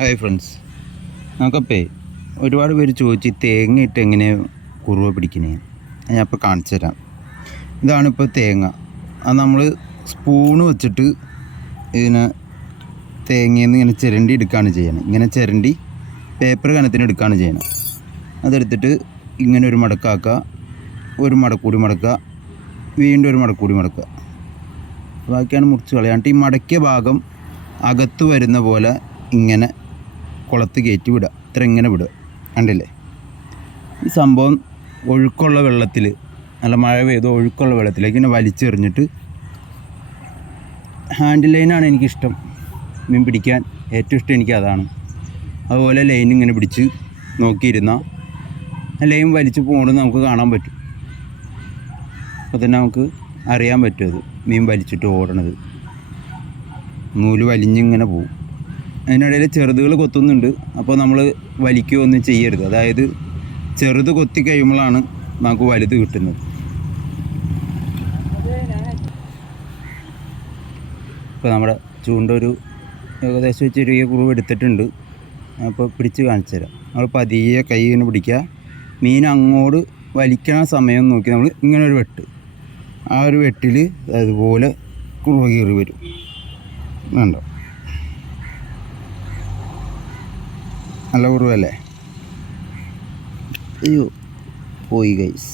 Hi friends, നമുക്കപ്പേ ഒരുപാട് പേര് ചോദിച്ച് തേങ്ങ ഇട്ട് എങ്ങനെ കുറുവ പിടിക്കണേ ഞാൻ ഇപ്പോൾ കാണിച്ചു തരാം. ഇതാണിപ്പോൾ തേങ്ങ. അത് നമ്മൾ സ്പൂണ് വെച്ചിട്ട് ഇതിനെ തേങ്ങയിൽ നിന്ന് ഇങ്ങനെ ചിരണ്ടി എടുക്കുകയാണ് ചെയ്യണം. ഇങ്ങനെ ചിരണ്ടി പേപ്പർ കനത്തിന് എടുക്കുകയാണ് ചെയ്യണം. അതെടുത്തിട്ട് ഇങ്ങനെ ഒരു മടക്കാക്കുക, ഒരു മടക്കൂടി മടക്കുക, വീണ്ടും ഒരു മടക്കൂടി മടക്കുക. ബാക്കിയാണ് മുറിച്ച് കളയാണ്ട് ഈ മടക്കിയ ഭാഗം അകത്ത് വരുന്ന പോലെ ഇങ്ങനെ കുളത്ത് കയറ്റി വിടുക. ഇത്ര ഇങ്ങനെ വിടുക. കണ്ടില്ലേ? ഈ സംഭവം ഒഴുക്കുള്ള വെള്ളത്തിൽ, നല്ല മഴ പെയ്ത് ഒഴുക്കുള്ള വെള്ളത്തിലേക്ക് ഇങ്ങനെ വലിച്ചെറിഞ്ഞിട്ട്, ഹാൻഡിൽ ലൈനാണ് എനിക്കിഷ്ടം. മീൻ പിടിക്കാൻ ഏറ്റവും ഇഷ്ടം എനിക്ക് അതാണ്. അതുപോലെ ലൈൻ ഇങ്ങനെ പിടിച്ച് നോക്കിയിരുന്നാൽ ആ ലൈൻ വലിച്ച് പോകുന്നത് നമുക്ക് കാണാൻ പറ്റും. അപ്പോൾ തന്നെ നമുക്ക് അറിയാൻ പറ്റും അത് മീൻ വലിച്ചിട്ട് ഓടണത്. നൂല് വലിഞ്ഞിങ്ങനെ പോകും. അതിനിടയിൽ ചെറുതുകൾ കൊത്തുന്നുണ്ട്. അപ്പോൾ നമ്മൾ വലിക്കുകയോ ഒന്നും ചെയ്യരുത്. അതായത് ചെറുത് കൊത്തി കഴിയുമ്പോഴാണ് നമുക്ക് വലുത് കിട്ടുന്നത്. ഇപ്പോൾ നമ്മുടെ ചൂണ്ട ഒരു ഏകദേശം ചെറിയ കുറുവ് എടുത്തിട്ടുണ്ട്. അപ്പോൾ പിടിച്ച് കാണിച്ചു തരാം. നമ്മൾ പതിയെ കൈ ഇങ്ങനെ പിടിക്കുക. മീൻ അങ്ങോട്ട് വലിക്കണ സമയം നോക്കി നമ്മൾ ഇങ്ങനെ ഒരു വെട്ട്, ആ ഒരു വെട്ടിൽ അതുപോലെ കുറുവ കയറി വരും. വേണ്ടോ? നല്ല കുറുവല്ലേ? അയ്യോ, പോയി ഗൈസ്.